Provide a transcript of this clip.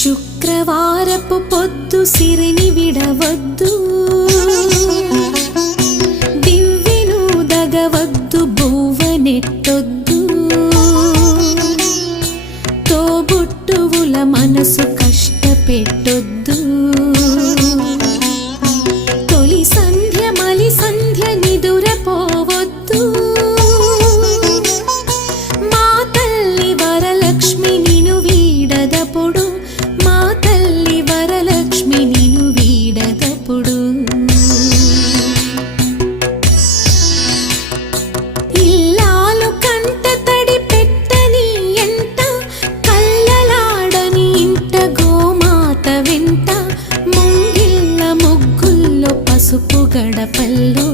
శుక్రవారపు పొద్దు సిరిని విడవద్దు, దివ్వెను దగవద్దు, బువ్వనెట్టొద్దు, తోబుట్టువుల మనసు కష్టపెట్టొద్దు. తొలి సంధ్య మలి సంధ్య నిదురపోవద్దు, మా తల్లి వరలక్ష్మి నిను వీడదప్పుడు, మా తల్లి వరలక్ష్మి నిను వీడదప్పుడు. ఇల్లాలు కంట తడి పెట్టని ఎంట, కల్లలాడని ఇంట గోమాత వెంట, ముంగిళ్ళ ముగ్గుల్లో పసుపు గడపల్లో